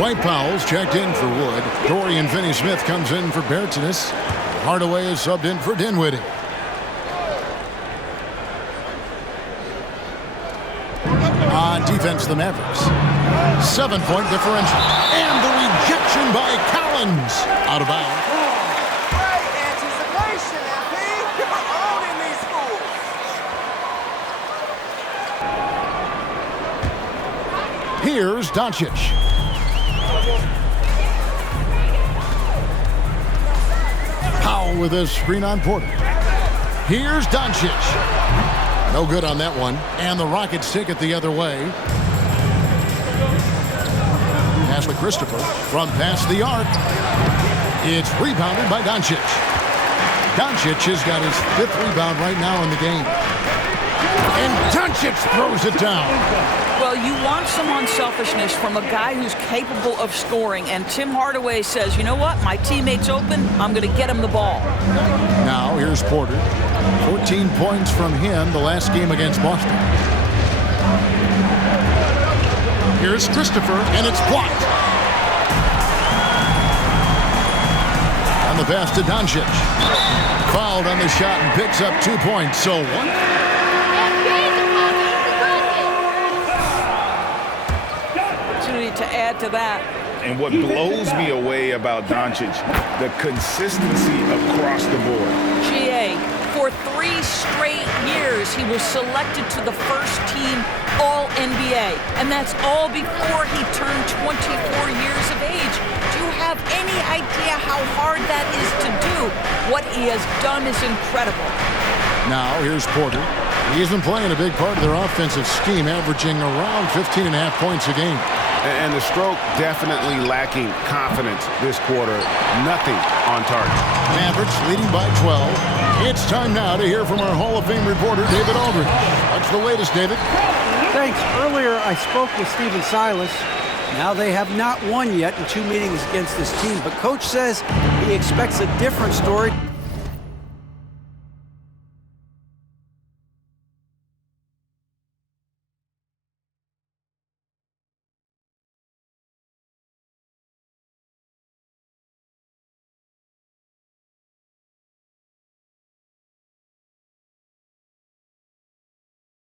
Dwight Powell's checked in for Wood. Dorian Finney-Smith comes in for Bertsinus. Hardaway is subbed in for Dinwiddie. On defense, the Mavericks. 7-point differential. And the rejection by Collins. Out of bounds. Great anticipation, MP. You're owning these fools. Here's Doncic. Powell with a screen on Porter. Here's Doncic. No good on that one. And the Rockets take it the other way. Pass to Christopher from past the arc. It's rebounded by Doncic. Doncic has got his 5th rebound right now in the game. And Doncic throws it down. Well, you want some unselfishness from a guy who's capable of scoring. And Tim Hardaway says, you know what? My teammate's open. I'm going to get him the ball. Now, here's Porter. 14 points from him the last game against Boston. Here's Christopher, and it's blocked. On the pass to Doncic. Fouled on the shot and picks up 2 points. So one. Opportunity to add to that. And what blows me away about Doncic, the consistency across the board. GA, for 3 straight years, he was selected to the first-team All-NBA. And that's all before he turned 24 years of age. Do you have any idea how hard that is to do? What he has done is incredible. Now, here's Porter. He's been playing a big part of their offensive scheme, averaging around 15.5 points a game. And the stroke definitely lacking confidence this quarter. Nothing on target. Mavericks leading by 12. It's time now to hear from our Hall of Fame reporter, David Aldridge. What's the latest, David? Thanks. Earlier, I spoke with Stephen Silas. Now they have not won yet in 2 meetings against this team, but Coach says he expects a different story.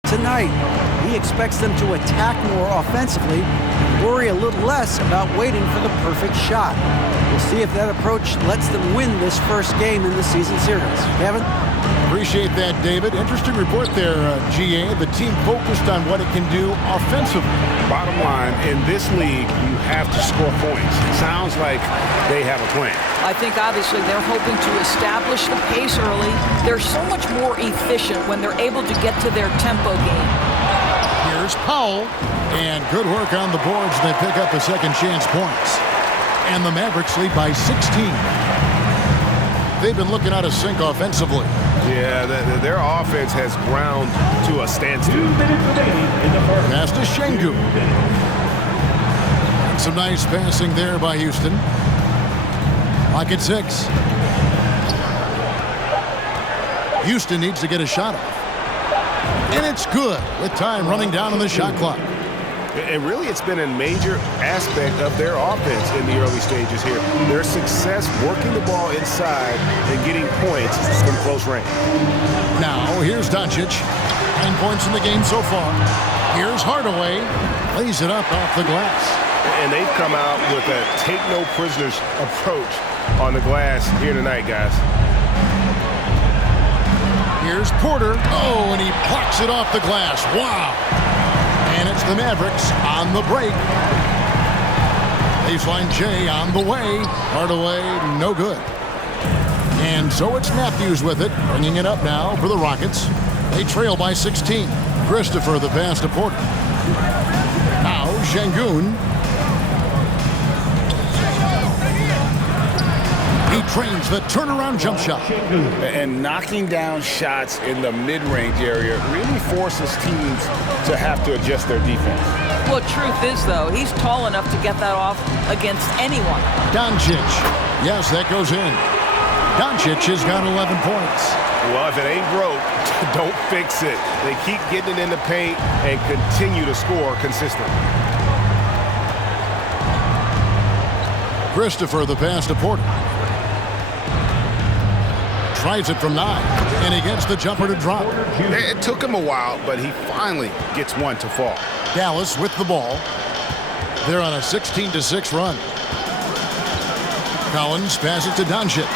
Tonight, he expects them to attack more offensively and worry a little less about waiting for the perfect shot. We'll see if that approach lets them win this first game in the season series. Kevin? Appreciate that, David. Interesting report there, GA. The team focused on what it can do offensively. Bottom line, in this league, you have to score points. Sounds like they have a plan. I think obviously they're hoping to establish the pace early. They're so much more efficient when they're able to get to their tempo game. Here's Powell. And good work on the boards. They pick up a second chance points. And the Mavericks lead by 16. They've been looking out of sync offensively. Yeah, their offense has ground to a standstill. 2 minutes remaining in the first. Pass to Şengün. And some nice passing there by Houston. Lock at 6. Houston needs to get a shot off. And it's good with time running down on the shot clock. And really, it's been a major aspect of their offense in the early stages here. Their success working the ball inside and getting points from close range. Now, here's Doncic. 9 points in the game so far. Here's Hardaway. Lays it up off the glass. And they've come out with a take-no-prisoners approach on the glass here tonight, guys. Here's Porter. Oh, and he blocks it off the glass. Wow. And it's the Mavericks on the break. Baseline J on the way. Hardaway, no good. And so it's Matthews with it, bringing it up now for the Rockets. They trail by 16. Christopher the pass to Porter. Now Şengün. He trains the turnaround jump shot. And knocking down shots in the mid-range area really forces teams to have to adjust their defense. Well, truth is, though, he's tall enough to get that off against anyone. Doncic. Yes, that goes in. Doncic has got 11 points. Well, if it ain't broke, don't fix it. They keep getting it in the paint and continue to score consistently. Christopher, the pass to Porter. Tries it from 9, and he gets the jumper to drop. It took him a while, but he finally gets one to fall. Dallas with the ball. They're on a 16-6 run. Collins passes to Doncic.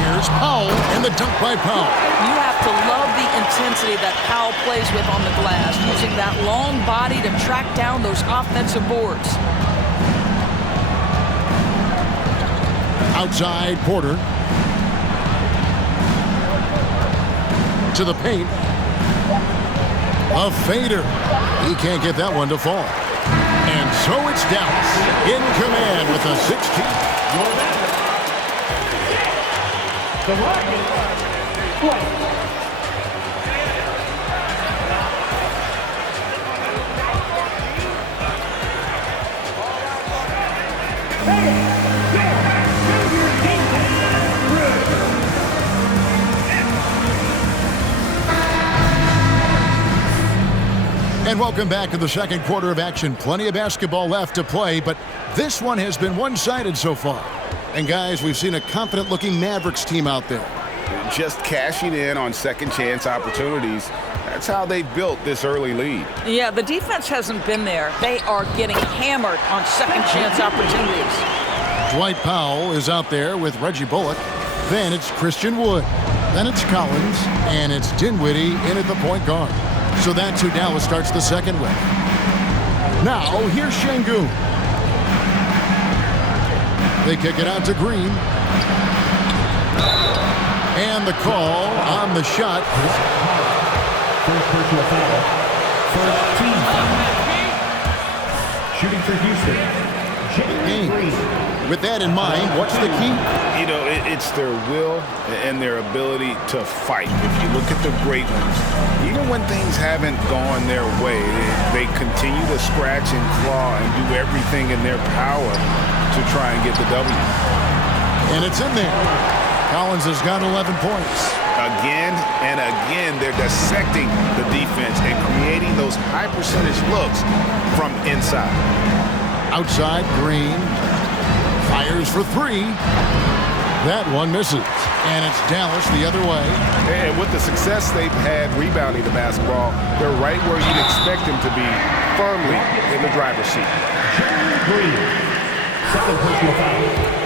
Here's Powell, and the dunk by Powell. You have to love the intensity that Powell plays with on the glass, using that long body to track down those offensive boards. Outside, Porter. To the paint. A fader. He can't get that one to fall. And so it's Dallas in command with a 16. The Rockets play. And welcome back to the second quarter of action. Plenty of basketball left to play, but this one has been one-sided so far. And guys, we've seen a confident-looking Mavericks team out there. Just cashing in on second-chance opportunities. That's how they built this early lead. Yeah, the defense hasn't been there. They are getting hammered on second-chance opportunities. Dwight Powell is out there with Reggie Bullock. Then it's Christian Wood. Then it's Collins. And it's Dinwiddie in at the point guard. So that's who Dallas starts the second with. Now, here's Şengün. They kick it out to Green. And the call on the shot. First personal foul. First team foul. Shooting for Houston, Jalen Green. With that in mind, what's the key? You know, it's their will and their ability to fight. If you look at the great ones, even when things haven't gone their way, they continue to scratch and claw and do everything in their power to try and get the W. And it's in there. Collins has got 11 points. Again and again, they're dissecting the defense and creating those high-percentage looks from inside. Outside, Green fires for 3. That one misses. And it's Dallas the other way. And with the success they've had rebounding the basketball, they're right where you'd expect them to be, firmly in the driver's seat. Green. Second personal foul.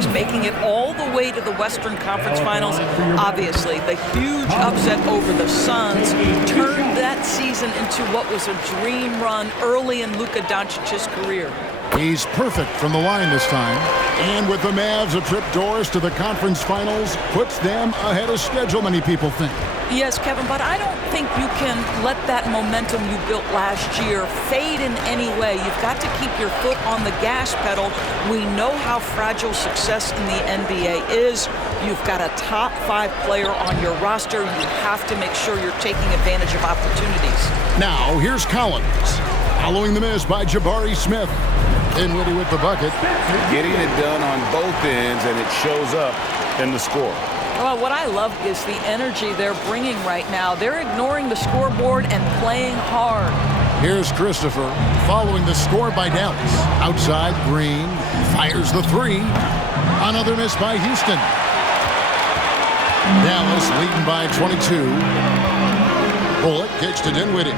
Mavericks making it all the way to the Western Conference Finals. Obviously, the huge upset over the Suns turned that season into what was a dream run early in Luka Doncic's career. He's perfect from the line this time. And with the Mavs a trip doors to the conference finals, puts them ahead of schedule, many people think. Yes, Kevin, but I don't think you can let that momentum you built last year fade in any way. You've got to keep your foot on the gas pedal. We know how fragile success in the NBA is. You've got a top 5 player on your roster. You have to make sure you're taking advantage of opportunities. Now, here's Collins. Following the miss by Jabari Smith. Dinwiddie with the bucket. Getting it done on both ends, and it shows up in the score. Well, what I love is the energy they're bringing right now. They're ignoring the scoreboard and playing hard. Here's Christopher following the score by Dallas. Outside, Green fires the 3. Another miss by Houston. Dallas leading by 22. Bullock kicks to Dinwiddie.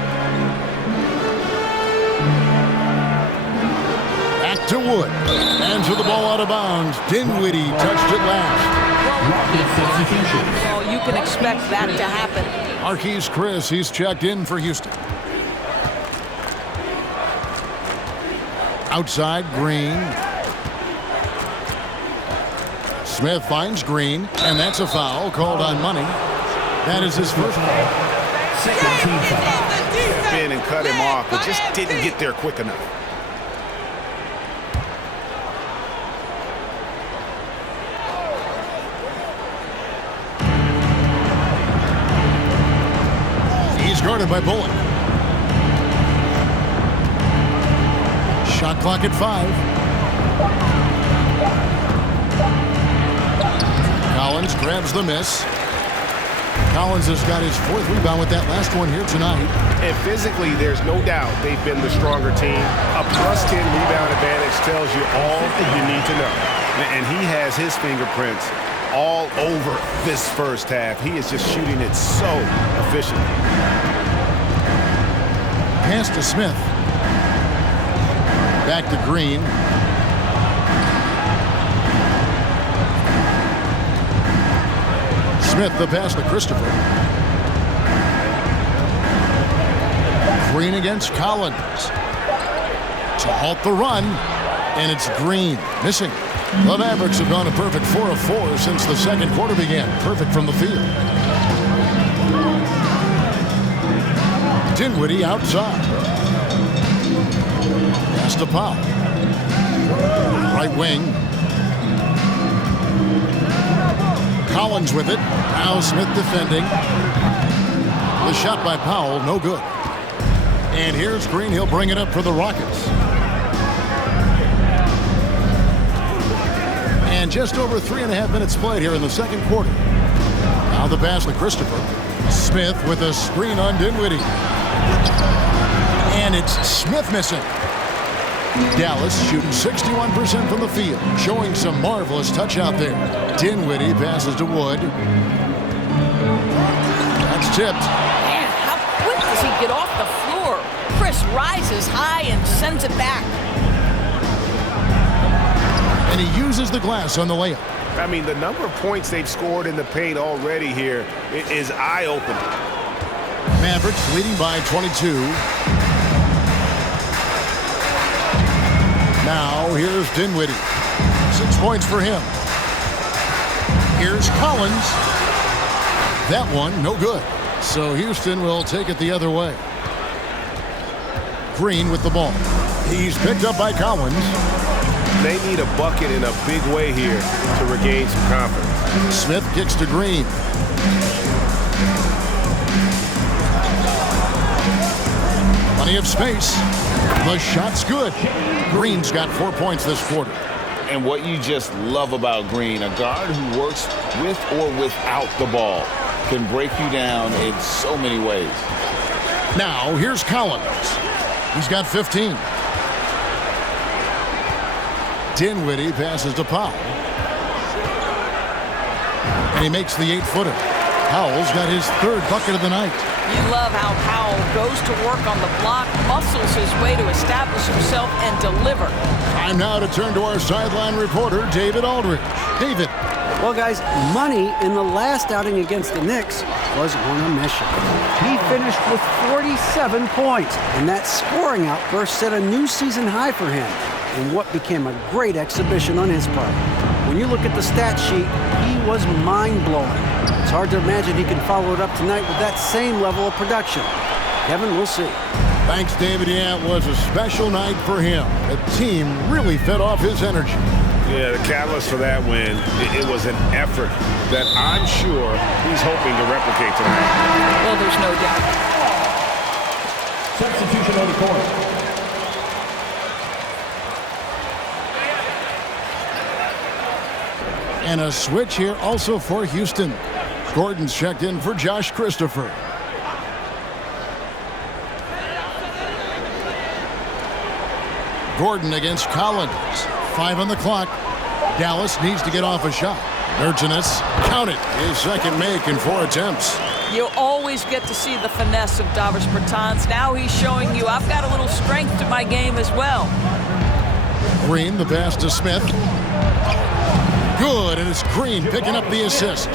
Back to Wood. And to the ball out of bounds. Dinwiddie touched it last. Well, you can expect that to happen. Marquise Chris, he's checked in for Houston. Outside, Green. Smith finds Green, and that's a foul called on Money. That is his first foul. Second team foul. Step in and cut him off, but just didn't get there quick enough. Guarded by Bullock. Shot clock at 5. Collins grabs the miss. Collins has got his 4th rebound with that last one here tonight. And physically, there's no doubt they've been the stronger team. A +10 rebound advantage tells you all that you need to know. And he has his fingerprints all over this first half. He is just shooting it so efficiently. Pass to Smith. Back to Green. Smith, the pass to Christopher. Green against Collins. To halt the run, and it's Green missing. The Mavericks have gone a perfect 4 of 4 since the second quarter began. Perfect from the field. Dinwiddie outside. Pass to Powell. Right wing. Collins with it. Now Smith defending. The shot by Powell, no good. And here's Green. He'll bring it up for the Rockets. And just over 3.5 minutes played here in the second quarter. Now the pass to Christopher. Smith with a screen on Dinwiddie. And it's Smith missing. Dallas shooting 61% from the field, showing some marvelous touch out there. Dinwiddie passes to Wood. That's tipped. Man, how quick does he get off the floor? Chris rises high and sends it back. And he uses the glass on the layup. I mean, the number of points they've scored in the paint already here is eye-opening. Mavericks leading by 22. Now here's Dinwiddie. 6 points for him. Here's Collins. That one, no good. So Houston will take it the other way. Green with the ball. He's picked up by Collins. They need a bucket in a big way here to regain some confidence. Smith kicks to Green. Plenty of space. The shot's good. Green's got 4 points this quarter. And what you just love about Green, a guard who works with or without the ball, can break you down in so many ways. Now here's Collins. He's got 15. Dinwiddie passes to Powell. And he makes the 8-footer. Powell's got his 3rd bucket of the night. You love how Powell goes to work on the block, muscles his way to establish himself and deliver. Time now to turn to our sideline reporter, David Aldridge. David. Well, guys, Money in the last outing against the Knicks was on a mission. He finished with 47 points, and that scoring outburst set a new season high for him in what became a great exhibition on his part. When you look at the stat sheet, he was mind-blowing. It's hard to imagine he can follow it up tonight with that same level of production. Kevin, we'll see. Thanks, David. Yeah, it was a special night for him. The team really fed off his energy. Yeah, the catalyst for that win, it was an effort that I'm sure he's hoping to replicate tonight. Well, there's no doubt. Substitution on the court. And a switch here also for Houston. Gordon's checked in for Josh Christopher. Gordon against Collins. 5 on the clock. Dallas needs to get off a shot. Nurginus counted his second make in 4 attempts. You always get to see the finesse of Davis Bertans. Now he's showing you I've got a little strength to my game as well. Green, the pass to Smith. Good, and it's Green picking up the assist.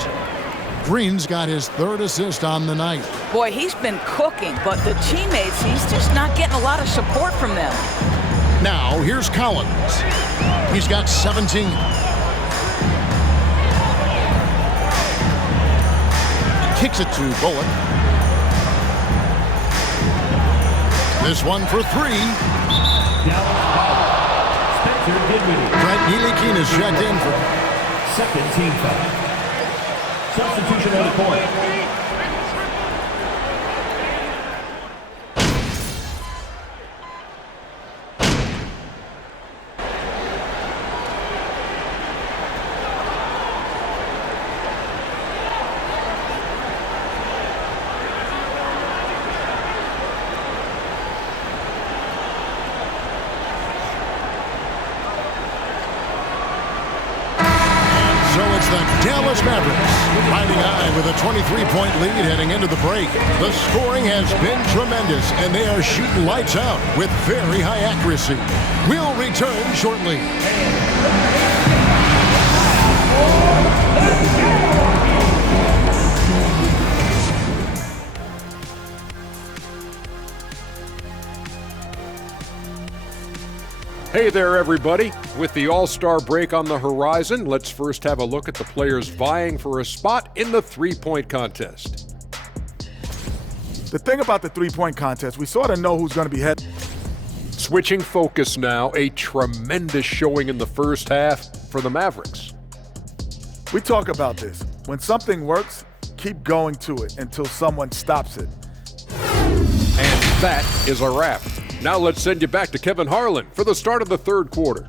Green's got his 3rd assist on the night. Boy, he's been cooking, but the teammates, he's just not getting a lot of support from them. Now, here's Collins. He's got 17. Kicks it to Bullock. This one for 3. Spencer Dinwiddie. Brett Ntilikina is checked in for Second team foul. Substitution on the court. Dallas Mavericks riding high with a 23-point lead heading into the break. The scoring has been tremendous, and they are shooting lights out with very high accuracy. We'll return shortly. Hey there, everybody. With the All-Star break on the horizon, let's first have a look at the players vying for a spot in the three-point contest. The thing about the three-point contest, we sort of know who's going to be head. Switching focus now, a tremendous showing in the first half for the Mavericks. We talk about this. When something works, keep going to it until someone stops it. And that is a wrap. Now let's send you back to Kevin Harlan for the start of the third quarter.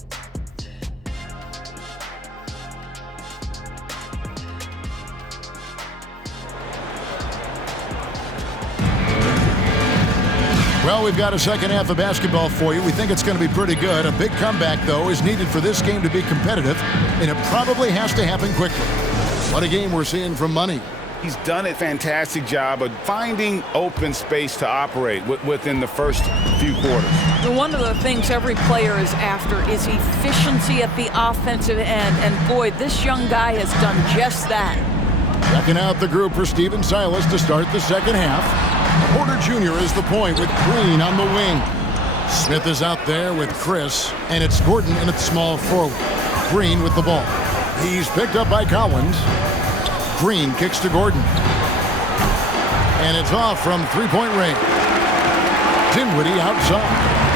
Well, we've got a second half of basketball for you. We think it's going to be pretty good. A big comeback, though, is needed for this game to be competitive, and it probably has to happen quickly. What a game we're seeing from Money. He's done a fantastic job of finding open space to operate within the first few quarters. One of the things every player is after is efficiency at the offensive end, and boy, this young guy has done just that. Checking out the group for Stephen Silas to start the second half. Porter Jr. is the point with Green on the wing. Smith is out there with Chris, and it's Gordon in at small forward. Green with the ball. He's picked up by Collins. Green kicks to Gordon. And it's off from three-point range. Dinwiddie outside.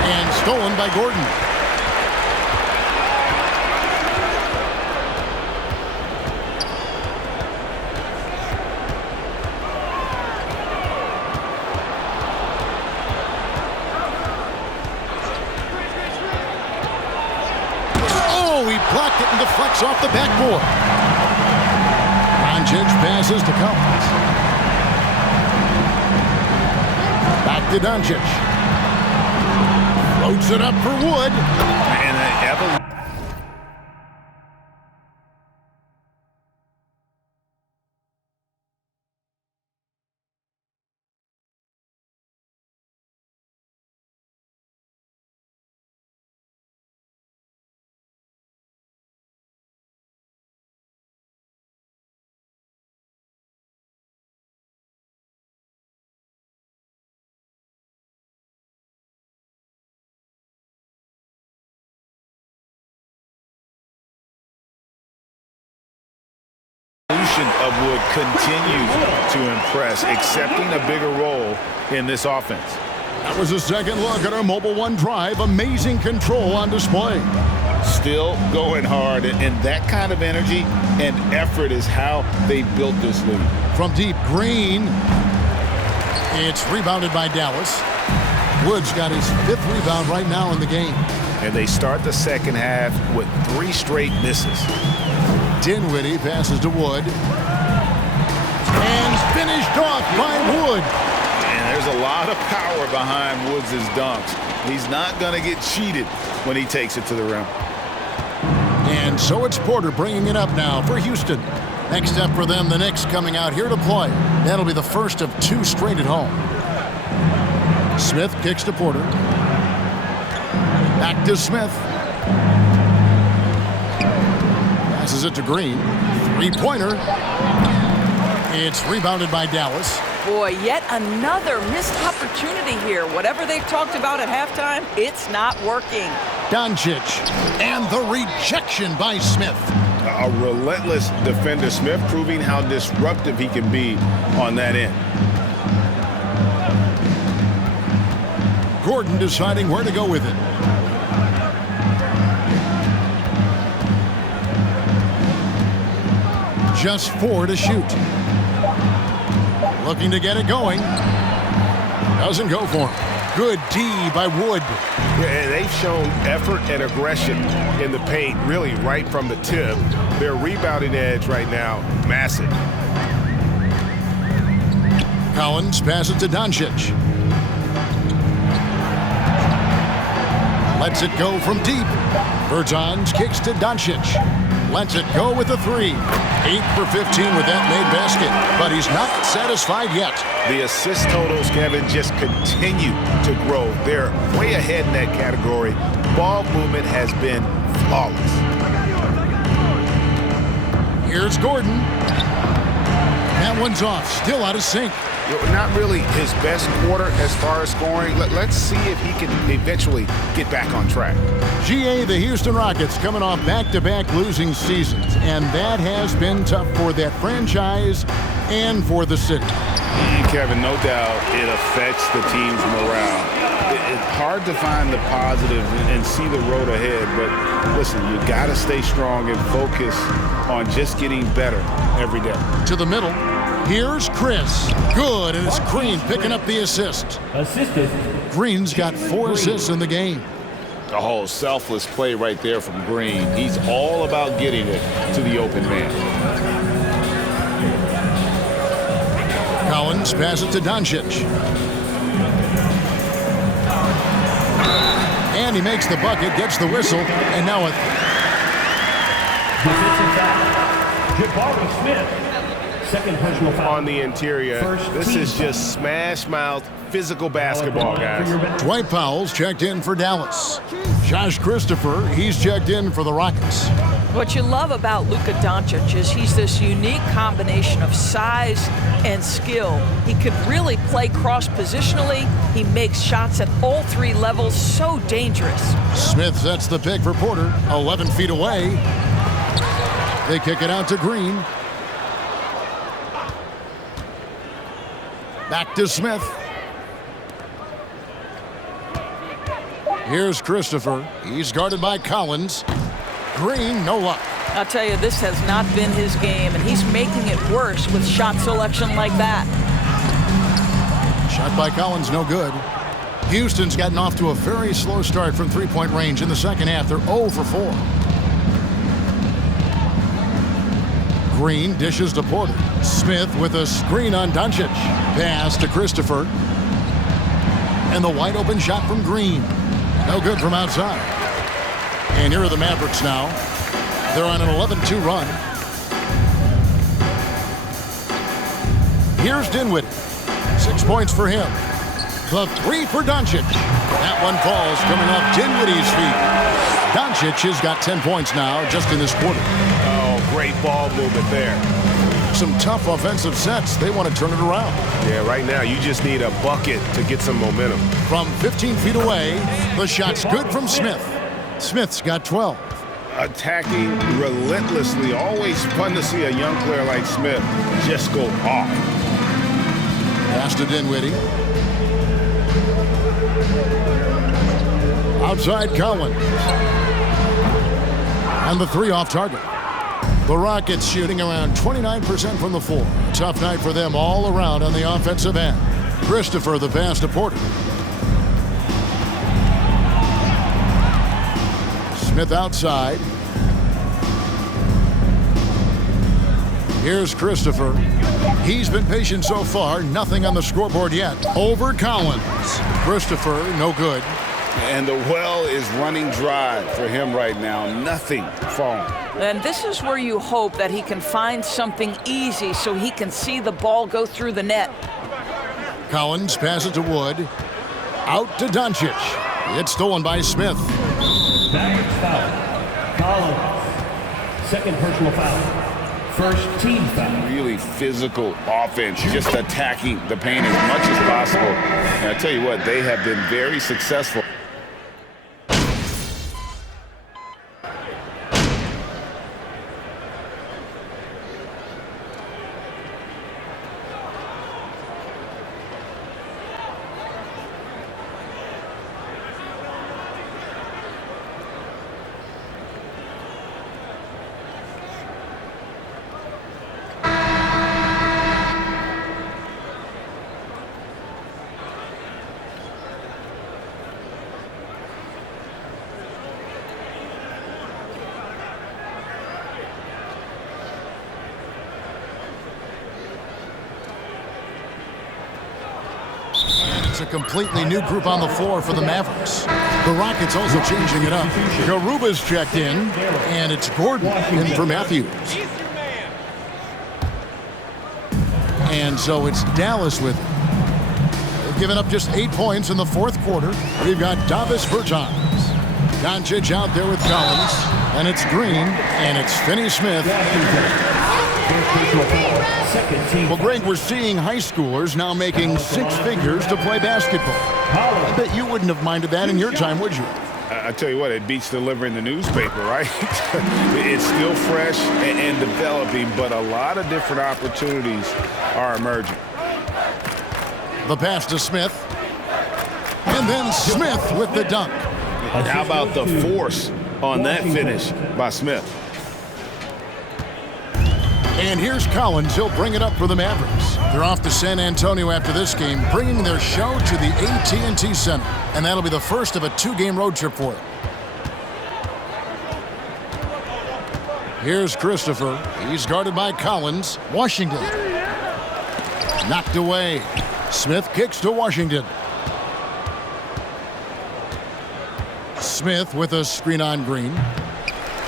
And stolen by Gordon. Oh, he blocked it and deflects off the backboard. Doncic passes to Collins. Back to Doncic. Floats it up for Wood. And of Wood continues to impress, accepting a bigger role in this offense. That was a second look at our Mobile One drive. Amazing control on display. Still going hard, and that kind of energy and effort is how they built this lead. From deep, Green. It's rebounded by Dallas. Wood's got his fifth rebound right now in the game. And they start the second half with 3 straight misses. Dinwiddie passes to Wood. And finished off by Wood. And there's a lot of power behind Woods' dunks. He's not going to get cheated when he takes it to the rim. And so it's Porter bringing it up now for Houston. Next up for them, the Knicks coming out here to play. That'll be the first of 2 straight at home. Smith kicks to Porter. Back to Smith. Passes it to Green. Three-pointer. It's rebounded by Dallas. Boy, yet another missed opportunity here. Whatever they've talked about at halftime, it's not working. Doncic. And the rejection by Smith. A relentless defender. Smith proving how disruptive he can be on that end. Gordon deciding where to go with it. Just 4 to shoot. Looking to get it going. Doesn't go for him. Good D by Wood. Yeah, they've shown effort and aggression in the paint, really right from the tip. Their rebounding edge right now, massive. Collins passes to Doncic. Lets it go from deep. Bertans kicks to Doncic. lets it go with a 3. 8 for 15 with that made basket, but he's not satisfied yet. The assist totals, Kevin, just continue to grow. They're way ahead in that category. Ball movement has been flawless. Here's Gordon. That one's off, still out of sync. Not really his best quarter as far as scoring. Let's see if he can eventually get back on track. GA, the Houston Rockets, coming off back-to-back losing seasons, and that has been tough for that franchise and for the city. Kevin, no doubt it affects the team's morale. It's hard to find the positive and see the road ahead, but listen, you got to stay strong and focus on just getting better every day. To the middle. Here's Chris. Good, and it's Green picking up the assist. Assisted. Green's got 4 assists in the game. A whole selfless play right there from Green. He's all about getting it to the open man. Collins passes it to Doncic. And he makes the bucket, gets the whistle, and now Defensive foul. Jabari Smith. Second personal foul. On the interior, this is just smash-mouth physical basketball, guys. Dwight Powell's checked in for Dallas. Josh Christopher, he's checked in for the Rockets. What you love about Luka Doncic is he's this unique combination of size and skill. He could really play cross-positionally. He makes shots at all 3 levels, so dangerous. Smith sets the pick for Porter, 11 feet away. They kick it out to Green. Back to Smith. Here's Christopher. He's guarded by Collins. Green, no luck. I'll tell you, this has not been his game, and he's making it worse with shot selection like that. Shot by Collins, no good. Houston's gotten off to a very slow start from three-point range in the second half. They're 0 for 4. Green dishes to Porter. Smith with a screen on Doncic. Pass to Christopher. And the wide open shot from Green. No good from outside. And here are the Mavericks now. They're on an 11-2 run. Here's Dinwiddie. 6 points for him. The 3 for Doncic. That one falls coming off Dinwiddie's feet. Doncic has got 10 points now just in this quarter. Oh, great ball movement there. Some tough offensive sets. They want to turn it around. Yeah, right now you just need a bucket to get some momentum. From 15 feet away, the shot's good from Smith. Smith's got 12. Attacking relentlessly. Always fun to see a young player like Smith just go off. Pass to Dinwiddie. Outside Collins. And the 3 off target. The Rockets shooting around 29% from the floor. Tough night for them all around on the offensive end. Christopher the pass to Porter. Smith outside. Here's Christopher. He's been patient so far. Nothing on the scoreboard yet. Over Collins. Christopher, no good. And the well is running dry for him right now. Nothing falling. And this is where you hope that he can find something easy so he can see the ball go through the net. Collins passes to Wood. Out to Doncic. It's stolen by Smith. Mavericks foul. Collins. Second personal foul. First team foul. Really physical offense, just attacking the paint as much as possible. And I tell you what, they have been very successful. It's a completely new group on the floor for the Mavericks. The Rockets also changing it up. Garuba's checked in, and it's Gordon in for Matthews. And so it's Dallas with it. They've given up just 8 points in the fourth quarter. We've got Davis Bertans. Doncic out there with Collins. And it's Green, and it's Finney-Smith. Well, Greg, we're seeing high schoolers now making 6 figures to play basketball. I bet you wouldn't have minded that in your time, would you? I tell you what, it beats delivering the newspaper, right? It's still fresh and developing, but a lot of different opportunities are emerging. The pass to Smith. And then Smith with the dunk. How about the force on that finish by Smith? And here's Collins. He'll bring it up for the Mavericks. They're off to San Antonio after this game, bringing their show to the AT&T Center. And that'll be the first of a 2-game road trip for them. Here's Christopher. He's guarded by Collins. Washington. Knocked away. Smith kicks to Washington. Smith with a screen on Green.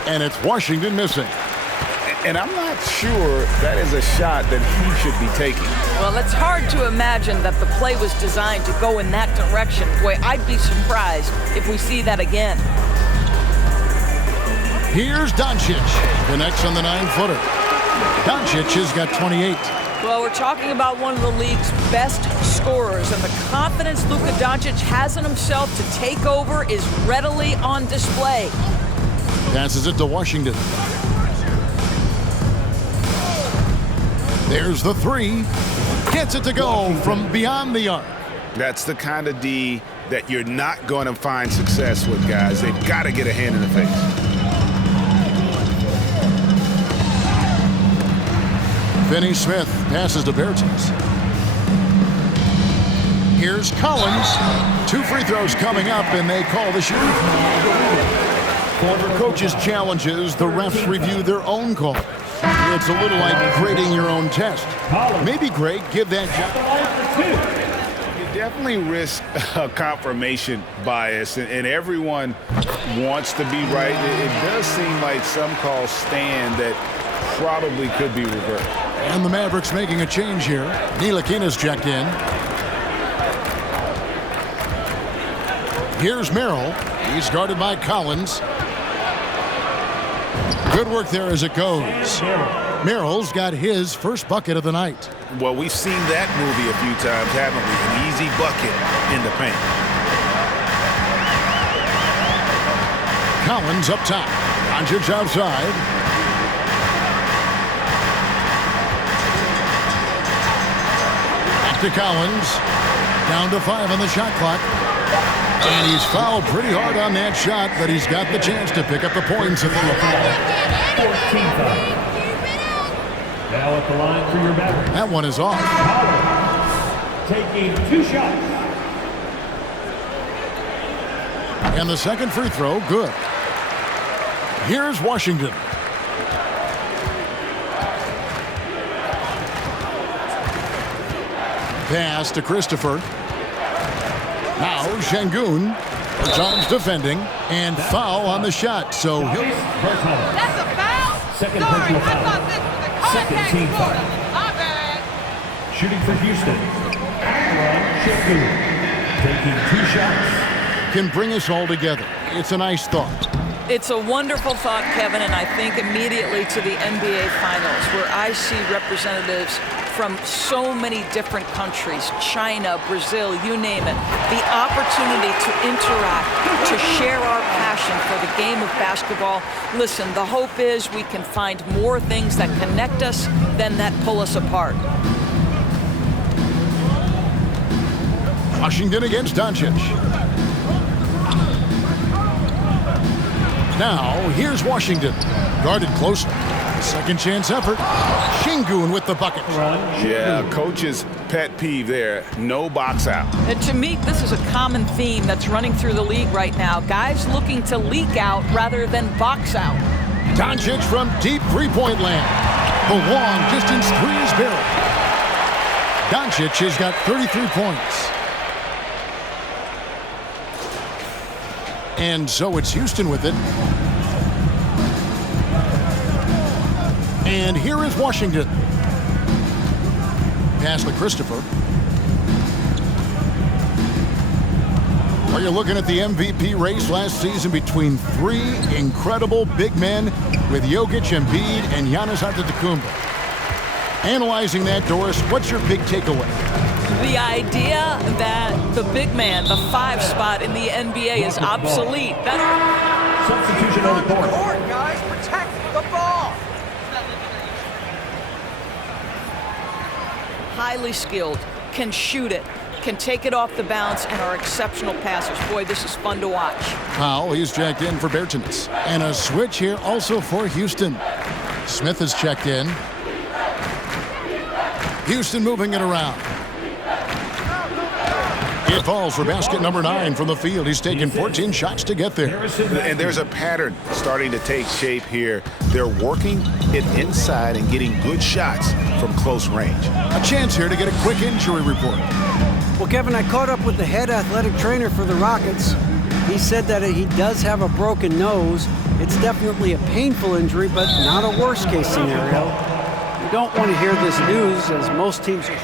And it's Washington missing. And I'm not sure that is a shot that he should be taking. Well, it's hard to imagine that the play was designed to go in that direction. Boy, I'd be surprised if we see that again. Here's Doncic. Connects on the 9-footer. Doncic has got 28. Well, we're talking about one of the league's best scorers, and the confidence Luka Doncic has in himself to take over is readily on display. Passes it to Washington. There's the 3. Gets it to go from beyond the arc. That's the kind of D that you're not going to find success with, guys. They've got to get a hand in the face. Finney-Smith passes to Bertans. Here's Collins. 2 free throws coming up, and they call the shooting. For coaches' challenges, the refs review their own call. It's a little like grading your own test. Maybe, Greg, give that job. You definitely risk a confirmation bias, and everyone wants to be right. It does seem like some calls stand that probably could be reversed. And the Mavericks making a change here. Ntilikina's checked in. Here's Merrill. He's guarded by Collins. Good work there as it goes. Merrill's got his first bucket of the night. Well, we've seen that movie a few times, haven't we? An easy bucket in the paint. Collins up top. Doncic outside. To Collins, down to 5 on the shot clock, and he's fouled pretty hard on that shot, but he's got the chance to pick up the points at the 14 foul. Now at the line for your Mavericks. That one is off. Taking 2 shots. And the second free throw, good. Here's Washington. Pass to Christopher. Now Şengün. Bertans defending, and foul on the shot. So he'll... That's a foul? Second Sorry, personal I foul. thought this was a Second contact team sport. foul. My bad. Shooting for Houston, Akron Şengün. Taking 2 shots. can bring us all together. It's a nice thought. It's a wonderful thought, Kevin, and I think immediately to the NBA Finals, where I see representatives from so many different countries, China, Brazil, you name it, the opportunity to interact, to share our passion for the game of basketball. Listen, the hope is we can find more things that connect us than that pull us apart. Washington against Doncic. Now, here's Washington. Guarded closely. Second chance effort. Şengün with the bucket. Yeah, coach's pet peeve there. No box out. And to me, this is a common theme that's running through the league right now. Guys looking to leak out rather than box out. Doncic from deep three-point land. The long distance three is barreled. Doncic has got 33 points. And so it's Houston with it. And here is Washington. Pass to Christopher. Are you looking at the MVP race last season between three incredible big men with Jokic, Embiid, and Giannis Antetokounmpo? Analyzing that, Doris, what's your big takeaway? The idea that the big man, the 5 spot in the NBA is obsolete. Substitution on the court. Court, guys, protect the ball. Highly skilled, can shoot it, can take it off the bounce, and are exceptional passers. Boy, this is fun to watch. Powell, he's checked in for Bertans. And a switch here also for Houston. Smith is checked in. Houston moving it around. It falls for basket number 9 from the field. He's taken 14 shots to get there. And there's a pattern starting to take shape here. They're working it inside and getting good shots from close range. A chance here to get a quick injury report. Well, Kevin, I caught up with the head athletic trainer for the Rockets. He said that he does have a broken nose. It's definitely a painful injury, but not a worst-case scenario. You don't want to hear this news, as most teams are.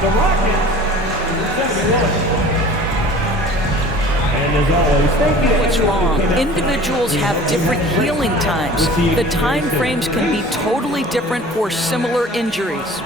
The Rockets, 71. And as always, thank you. What's wrong? Individuals have different healing times. The time frames can be totally different for similar injuries.